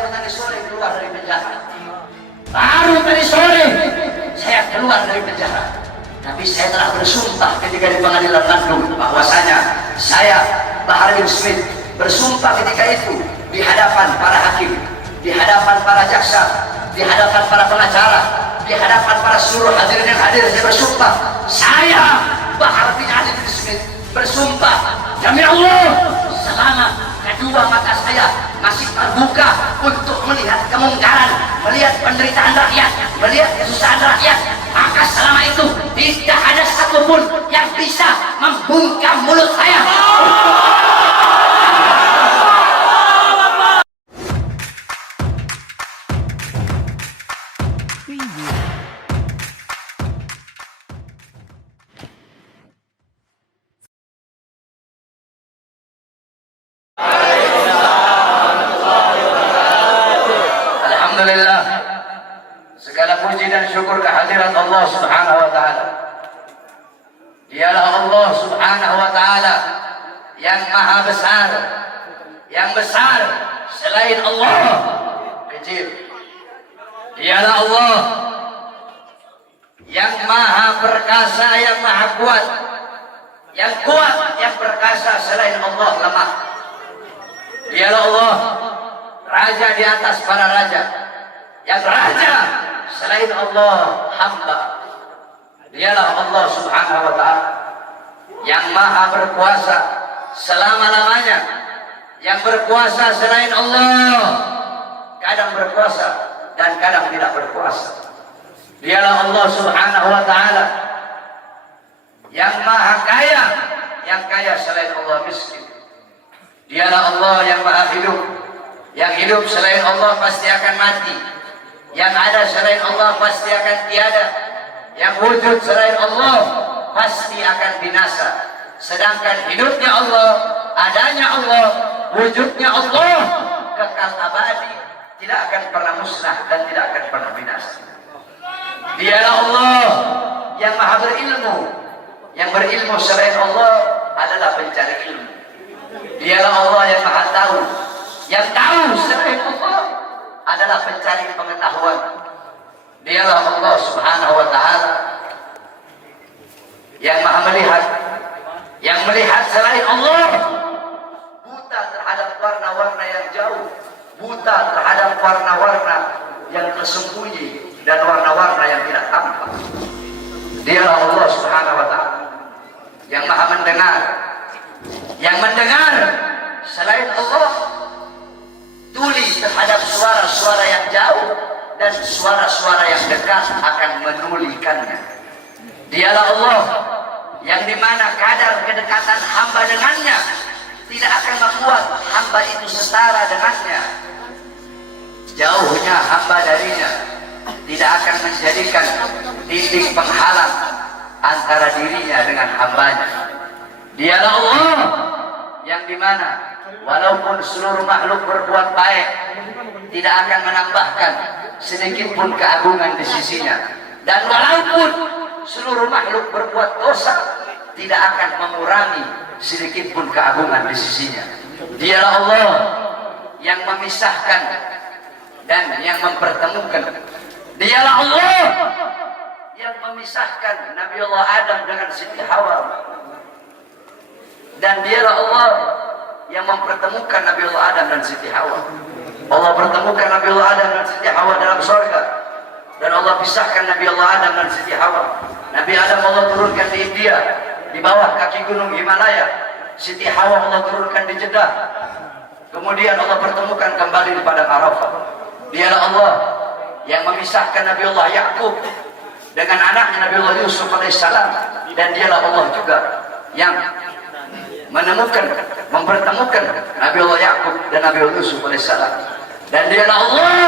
baru tadi sore keluar dari penjara. Baru tadi sore saya keluar dari penjara. Tapi saya telah bersumpah ketika di pengadilan Bandung bahwasanya saya Bahar bin Smith bersumpah ketika itu di hadapan para hakim, di hadapan para jaksa, di hadapan para pengacara, di hadapan para seluruh hadirin yang hadir, saya bersumpah, saya Bahar bin Ali bin Smith bersumpah demi Allah, selama kedua mata saya masih terbuka untuk melihat kemungkaran, melihat penderitaan rakyat, melihat kesusahan rakyat, maka selama itu tidak ada satupun yang bisa membungkam mulut saya. Alhamdulillah, segala puji dan syukur kehadirat Allah Subhanahu wa taala. Dialah Allah Subhanahu wa taala yang maha besar, yang besar selain Allah kecil. Dialah Allah yang maha perkasa, yang maha kuat, yang kuat, yang perkasa selain Allah lemah. Dialah Allah raja di atas para raja, yang raja selain Allah hamba. Dialah Allah Subhanahu wa ta'ala yang maha berkuasa selama-lamanya, yang berkuasa selain Allah kadang berkuasa dan kadang tidak berkuasa. Dialah Allah Subhanahu wa ta'ala yang maha kaya, yang kaya selain Allah miskin. Dialah Allah yang maha hidup, yang hidup selain Allah pasti akan mati, yang ada selain Allah pasti akan tiada, yang wujud selain Allah pasti akan binasa. Sedangkan hidupnya Allah, adanya Allah, wujudnya Allah kekal abadi, tidak akan pernah musnah dan tidak akan pernah binasa. Dialah Allah yang maha berilmu, yang berilmu selain Allah adalah pencari ilmu. Dialah Allah yang maha tahu, yang tahu selain Allah adalah pencari pengetahuan. Dialah Allah Subhanahu wa ta'ala yang maha melihat, yang melihat selain Allah buta terhadap warna-warna yang jauh, buta terhadap warna-warna yang tersembunyi dan warna-warna yang tidak tampak. Dialah Allah Subhanahu wa ta'ala yang maha mendengar, yang mendengar selain Allah tuli terhadap suara-suara yang jauh dan suara-suara yang dekat akan menulikannya. Dialah Allah yang dimana kadar kedekatan hamba dengannya tidak akan membuat hamba itu setara dengannya. Jauhnya hamba darinya tidak akan menjadikan dinding penghalang antara dirinya dengan hambanya. Dialah Allah yang dimana walaupun seluruh makhluk berbuat baik tidak akan menambahkan sedikit pun keagungan di sisinya, dan walaupun seluruh makhluk berbuat dosa tidak akan mengurangi sedikit pun keagungan di sisinya. Dialah Allah yang memisahkan dan yang mempertemukan. Dialah Allah yang memisahkan Nabi Allah Adam dengan Siti Hawa, dan dialah Allah yang mempertemukan Nabi Allah Adam dan Siti Hawa. Allah pertemukan Nabi Allah Adam dan Siti Hawa dalam surga, dan Allah pisahkan Nabi Allah Adam dan Siti Hawa. Nabi Adam Allah turunkan di India, di bawah kaki gunung Himalaya. Siti Hawa Allah turunkan di Jeddah. Kemudian Allah pertemukan kembali di padang Arafah. Dialah Allah yang memisahkan Nabi Allah Yakub dengan anaknya Nabi Allah Yusuf alaihissalam, dan dialah Allah juga yang menemukan, mempertemukan Nabi Allah Yakub dan Nabi Allah Yusuf alaihissalam. Dan dialah Allah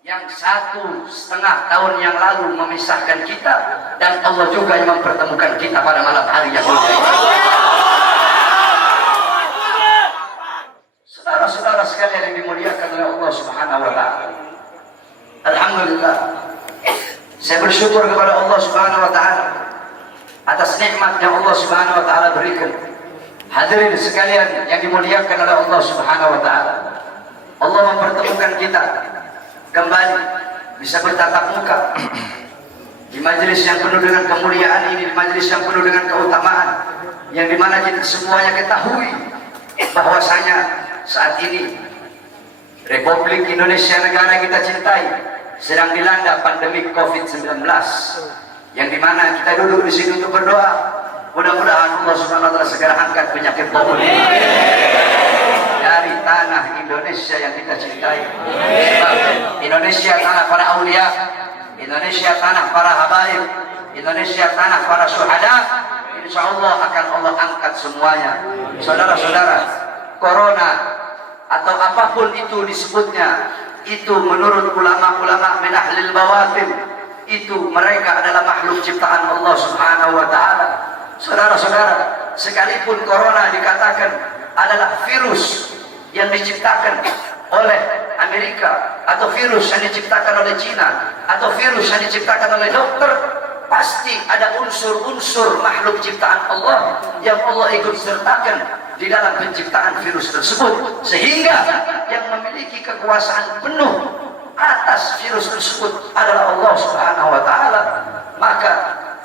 yang 1,5 tahun yang lalu memisahkan kita, dan Allah juga yang mempertemukan kita pada malam hari yang mulia ini. Saudara-saudara sekalian yang dimuliakan oleh Allah Subhanahu wa ta'ala, alhamdulillah, saya bersyukur kepada Allah Subhanahu wa ta'ala atas nikmat yang Allah Subhanahu wa ta'ala berikan. Hadirin sekalian yang dimuliakan oleh Allah Subhanahu wa ta'ala, Allah mempertemukan kita kembali bisa bertatap muka di majelis yang penuh dengan kemuliaan ini, di majelis yang penuh dengan keutamaan, yang dimana kita semuanya ketahui bahwasanya saat ini Republik Indonesia, negara kita cintai, sedang dilanda pandemi COVID-19, yang dimana kita duduk di sini untuk berdoa. Mudah-mudahan Allah Subhanahu wa Ta'ala segera angkat penyakit COVID dari tanah Indonesia yang kita cintai. Sebab Indonesia tanah para aulia, Indonesia tanah para habaib, Indonesia tanah para syuhada. Insya Allah akan Allah angkat semuanya. Saudara-saudara, corona atau apapun itu disebutnya, itu menurut ulama-ulama min ahlil bawatin, itu mereka adalah makhluk ciptaan Allah Subhanahu wa Ta'ala. Saudara-saudara, sekalipun corona dikatakan adalah virus yang diciptakan oleh Amerika, atau virus yang diciptakan oleh Cina, atau virus yang diciptakan oleh dokter, pasti ada unsur-unsur makhluk ciptaan Allah yang Allah ikut sertakan di dalam penciptaan virus tersebut, sehingga yang memiliki kekuasaan penuh atas virus tersebut adalah Allah Subhanahu wa Ta'ala. Maka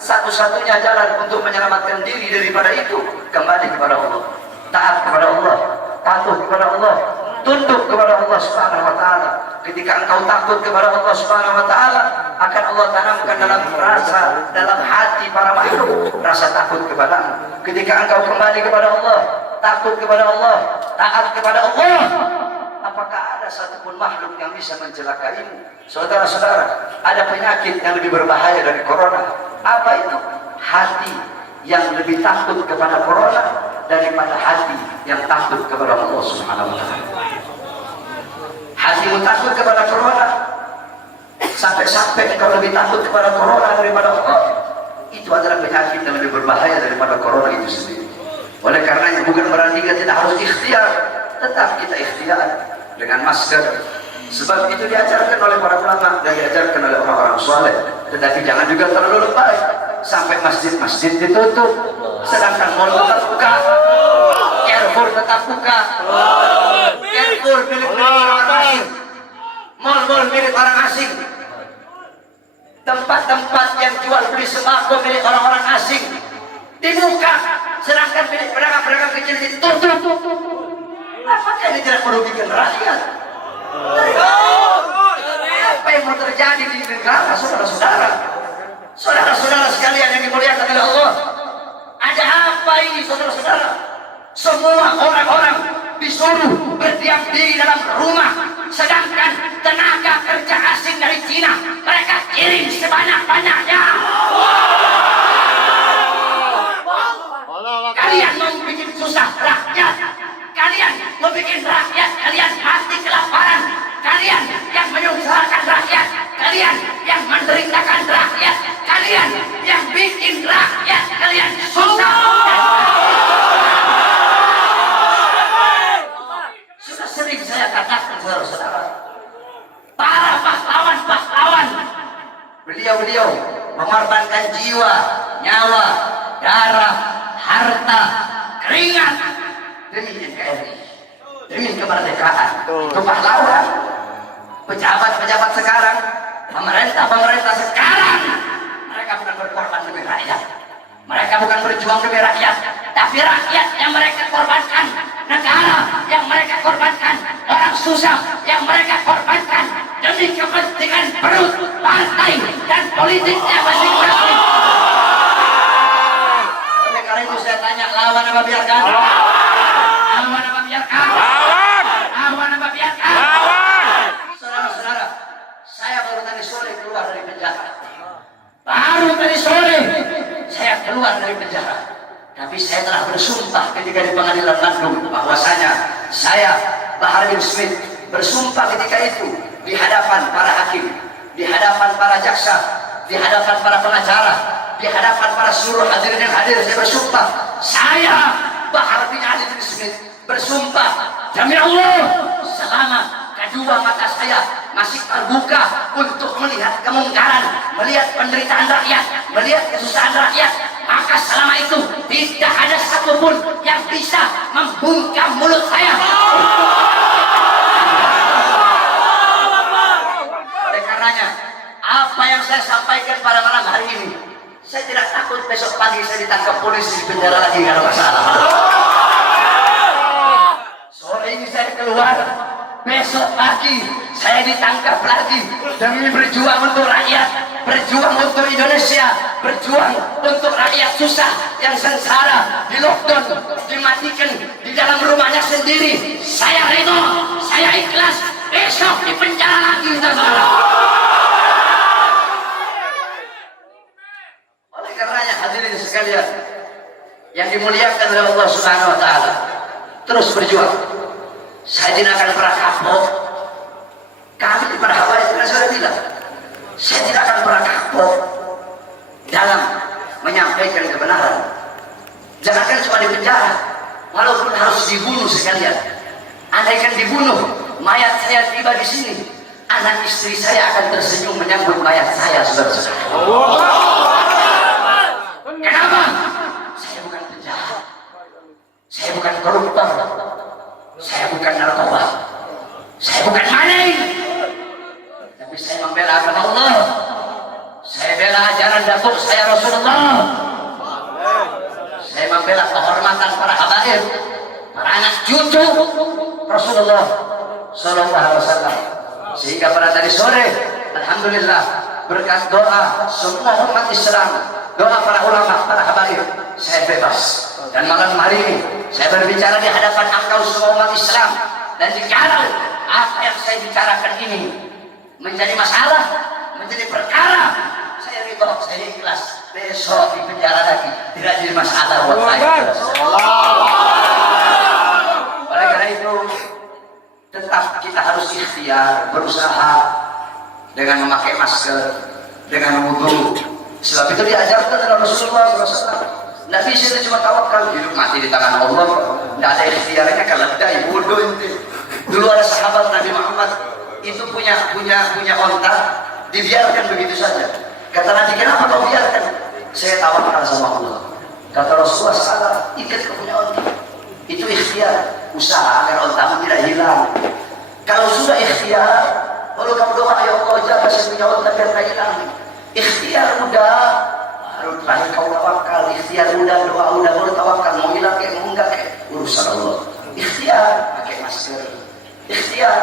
satu-satunya jalan untuk menyelamatkan diri daripada itu, kembali kepada Allah, taat kepada Allah, patuh kepada Allah, tunduk kepada Allah Subhanahu wa Ta'ala. Ketika engkau takut kepada Allah Subhanahu wa Ta'ala, akan Allah tanamkan dalam hati para makhluk rasa takut kepada. Ketika engkau kembali kepada Allah, takut kepada Allah, taat kepada Allah, apakah ada satupun makhluk yang bisa mencelakaimu? Saudara-saudara, ada penyakit yang lebih berbahaya dari corona. Apa itu? Hati yang lebih takut kepada corona daripada hati yang takut kepada Allah Subhanahu wa Ta'ala. Hatimu takut kepada corona, sampai engkau lebih takut kepada corona daripada Allah. Itu adalah penyakit yang lebih berbahaya daripada corona itu sendiri. Oleh karenanya bukan berarti kita tidak harus ikhtiar, tetap kita ikhtiar dengan masker. Sebab itu diajarkan oleh para ulama dan diajarkan oleh orang-orang soleh. Tetapi jangan juga terlalu lebay sampai masjid-masjid ditutup, sedangkan mal tetap buka, Carrefour tetap buka, Carrefour milik orang asing, mal-mal milik orang asing, tempat-tempat yang jual beli sembako milik orang-orang asing dibuka, sedangkan milik pedagang-pedagang kecil ditutup. Apakah ini tidak merugikan rakyat? Apa yang mau terjadi di negara, saudara-saudara? Saudara-saudara sekalian yang dimuliakan oleh Allah, ada apa ini, saudara-saudara? Semua orang-orang disuruh berdiam diri dalam rumah, sedangkan tenaga kerja asing dari Cina mereka kirim sebanyak-banyaknya. Kalian mau bikin susah rakyat, kalian mau bikin rakyat kalian mati kelaparan, kalian yang menyusahkan rakyat, kalian yang menderitakan rakyat, kalian yang bikin rakyat kalian susah. Sudah sering saya katakan, saudara-saudara, para pahlawan-pahlawan, beliau-beliau mengorbankan jiwa, nyawa, darah, harta, keringat demi NKRI, demi kemerdekaan. Itu pahlawan. Pejabat-pejabat sekarang, pemerintah sekarang, mereka bukan berkorban demi rakyat, mereka bukan berjuang demi rakyat, tapi rakyat yang mereka korbankan, negara yang mereka korbankan, orang susah yang mereka korbankan demi kepentingan perut, partai, dan politiknya masing-masing. Oleh karena itu saya tanya, lawan apa biarkan? Lawan apa biarkan? Lawan apa biarkan? Saudara-saudara, saya baru tadi sore keluar dari penjara. Baru tadi sore saya keluar dari penjara. Tapi saya telah bersumpah ketika di pengadilan Bandung bahwasanya saya, Bahar bin Smith, bersumpah ketika itu di hadapan para hakim, di hadapan para jaksa, di hadapan para pengacara, di hadapan para seluruh hadirin yang hadir. Saya bersumpah, saya Bahar bin Ali bin Smith bersumpah demi Allah, selama kedua mata saya masih terbuka untuk melihat kemungkaran, melihat penderitaan rakyat, melihat kesusahan rakyat, maka selama itu tidak ada satupun yang bisa membungkam mulut saya. besok pagi saya ditangkap polisi di penjara lagi kalau masalah. Sore ini saya keluar, besok pagi saya ditangkap lagi demi berjuang untuk rakyat, berjuang untuk Indonesia, berjuang untuk rakyat susah yang sengsara, di lockdown, dimatikan di dalam rumahnya sendiri. Saya ridho, saya ikhlas, besok di penjara lagi, saudara. Oleh karenanya hadirin sekalian yang dimuliakan oleh Allah Subhanahu wa taala, terus berjuang. Saya tidak akan pernah kapok. Kami di para habaib pernah saya bilang, saya tidak akan pernah kapok dalam menyampaikan kebenaran. Jangankan cuma di penjara, walaupun harus dibunuh sekalian. Andaikan dibunuh, mayat saya tiba di sini, anak istri saya akan tersenyum menyambut mayat saya, saudara-saudara. Kenapa? Saya bukan penjahat, saya bukan koruptor, saya bukan narkoba, saya bukan maling, tapi saya membela agama Allah. Saya bela ajaran datuk saya Rasulullah. Saya membela kehormatan para habaib, para anak cucu Rasulullah Sallallahu Alaihi Wasallam. Sehingga pada tadi sore, alhamdulillah, berkat doa semua umat Islam, doa para ulama, para habaib, saya bebas. Dan malam hari ini saya berbicara di hadapan engkau semua umat Islam. Dan jikalau apa yang saya bicarakan ini menjadi masalah, menjadi perkara, saya ridho, saya ikhlas. Besok di penjara lagi tidak jadi masalah buat saya. Oleh karena itu tetap kita harus ikhtiar, berusaha dengan memakai masker, dengan wudu. Sebab itu diajarkan oleh Rasulullah SAW. Nabi itu cuma tawakal, hidup mati di tangan Allah. Tidak ada ikhtiarnya, keledai, wudu itu. Dulu ada sahabat Nabi Muhammad itu punya onta, dibiarkan begitu saja. Kata Nabi, kenapa kau biarkan? Saya tawakal sama Allah. Kata Rasulullah, salah, ikat ke punya onta. Itu ikhtiar, usaha agar ontamu tidak hilang. Kalau sudah ikhtiar, lalu kamu doa, ya Allah, jaga saya punya onta biar tidak hilang. Ikhtiar udah, baru terakhir kau tawakal. Ikhtiar udah, doa udah, baru tawakal. Mau hilang kayak mau enggak kayak urusan Allah. Ikhtiar, pakai masker. Ikhtiar,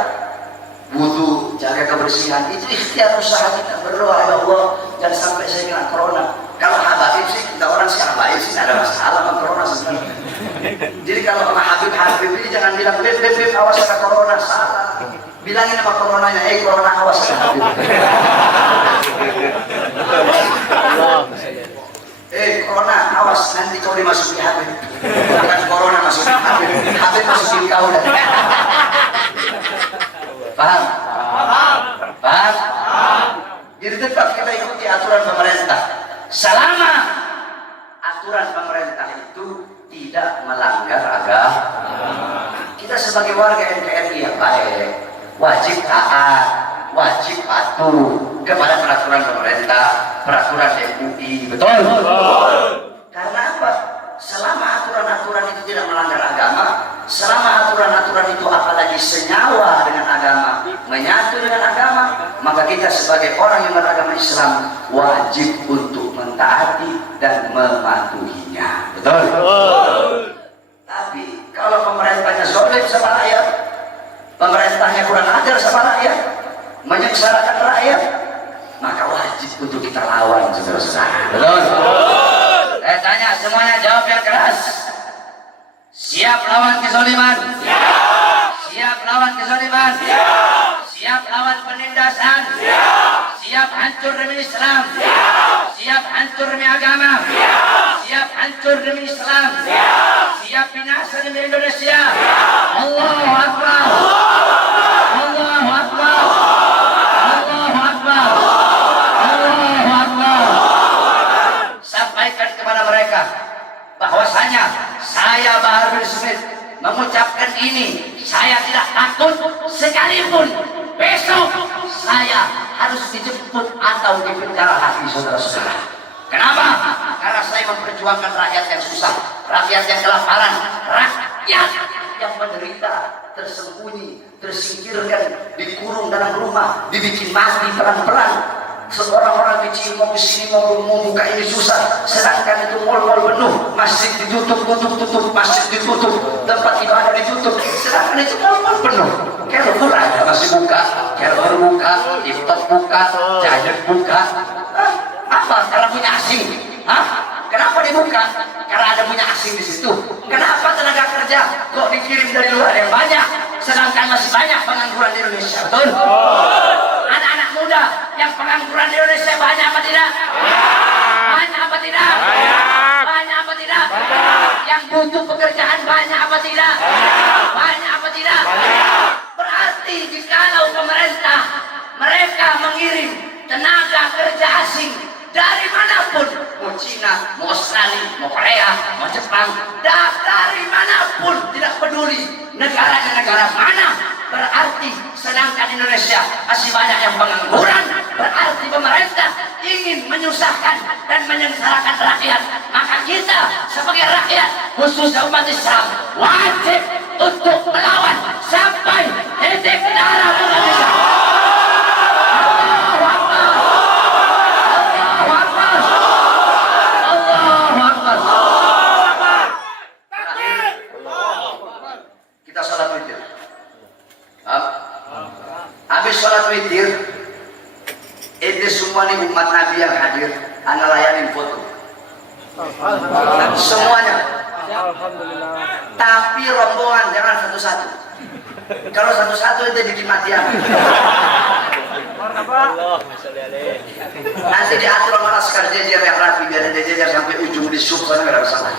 wudu, jaga kebersihan. Itu ikhtiar usaha kita, berdoa, ya Allah, jangan sampai saya kena corona. Kalau habaib sih, kita orang sih habaib sih, tidak ada masalah sama corona sebenarnya. Jadi kalau sama Habib ini jangan bilang, Beb, awas kena corona, salah. Bilangin sama coronanya, corona awas kena Habib. Corona awas, nanti kau dimasuki Habib. Bukan corona masukin Habib, Habib masukin kau. Paham? Paham? Jadi tetap kita ikuti aturan pemerintah. Selama aturan pemerintah itu tidak melanggar agama, kita sebagai warga NKRI yang baik wajib taat, wajib patuh kepada peraturan pemerintah, peraturan MUI. Betul? Karena apa? Selama aturan-aturan itu tidak melanggar agama, selama aturan-aturan itu apalagi senyawa dengan agama, menyatu dengan agama, maka kita sebagai orang yang beragama Islam wajib untuk mentaati dan mematuhinya. Betul? Tapi kalau pemerintahnya zalim sama rakyat, pemerintahnya kurang ajar sama rakyat, menyengsarakan rakyat, maka wajib untuk kita lawan, saudara-saudara. Betul? Saya tanya semuanya, jawab yang keras. Siap lawan kezaliman? Siap. Siap lawan kezaliman? Siap. Siap lawan penindasan? Siap. Siap hancur demi Islam? Siap. Siap hancur demi agama? Siap. Siap hancur demi Islam? Siap. Siap binasa demi Indonesia? Siap. Allahu Akbar. Allahu Akbar. Allahu Akbar. Allahu Akbar. Sampaikan kepada mereka bahwasanya saya Bahar bin Smith mengucapkan ini, saya tidak takut sekalipun besok saya harus dijemput atau dipenjara lagi, saudara-saudara. Kenapa? Karena saya memperjuangkan rakyat yang susah, rakyat yang kelaparan, rakyat yang menderita, tersembunyi, tersingkirkan, dikurung dalam rumah, dibikin mati pelan-pelan. Seorang-orang kecil mau kesini mau buka ini susah, sedangkan itu mal-mal penuh, masjid ditutup, masjid ditutup, tempat ibadah ditutup, sedangkan itu mal-mal penuh. Carrefour ada masih buka, Carrefour buka, TikTok buka, Giant buka. Apa? Karena punya asing. Kenapa dibuka? Karena ada punya asing di situ. Kenapa tenaga kerja kok dikirim dari luar yang banyak, sedangkan masih banyak pengangguran di Indonesia? Betul? Anak-anak muda yang pengangguran di Indonesia banyak apa tidak? Banyak apa tidak? Banyak apa tidak? Yang butuh pekerjaan banyak apa tidak? Banyak apa tidak? Berarti jikalau pemerintah mereka mengirim tenaga kerja asing dari manapun, mau Cina, mau Australia, mau Korea, mau Jepang, dari manapun, tidak peduli negara mana, berarti sedangkan Indonesia masih banyak yang pengangguran, berarti pemerintah ingin menyusahkan dan menyengsarakan rakyat. Maka kita sebagai rakyat, khususnya umat Islam, wajib untuk melawan sampai titik darah penghabisan. Kita sholat witir. Habis sholat witir, ini semua nih umat Nabi yang hadir, anda layanin foto. Semuanya. Tapi rombongan jangan satu-satu. Kalau satu-satu itu bikin matian. Nanti diatur sama laskar jejer yang rapi, biar ada jejer sampai ujung di sub, kan nggak ada masalah.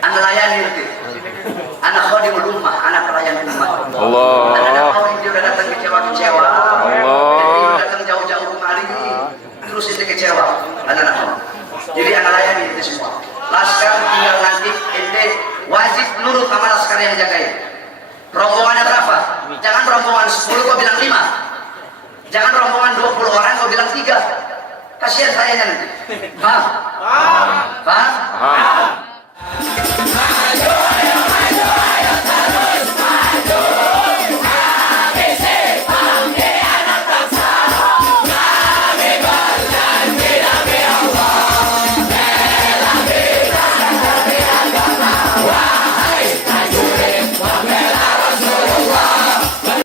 Anda layani nanti. Anak khodimul ummah, anak pelayan umat. Allah. Anak orang dia udah datang kecewa-kecewa. Allah. Dia datang jauh-jauh kemari, terus ini kecewa. Anak orang. Jadi anak layani itu semua. Laskar tinggal nanti, ente wajib nurut sama laskar yang jagain. Rombongannya berapa? Jangan rombongan 10 kau bilang 5. Jangan rombongan 20 orang kau bilang 3. Kasihan saya nanti. Paham? Paham?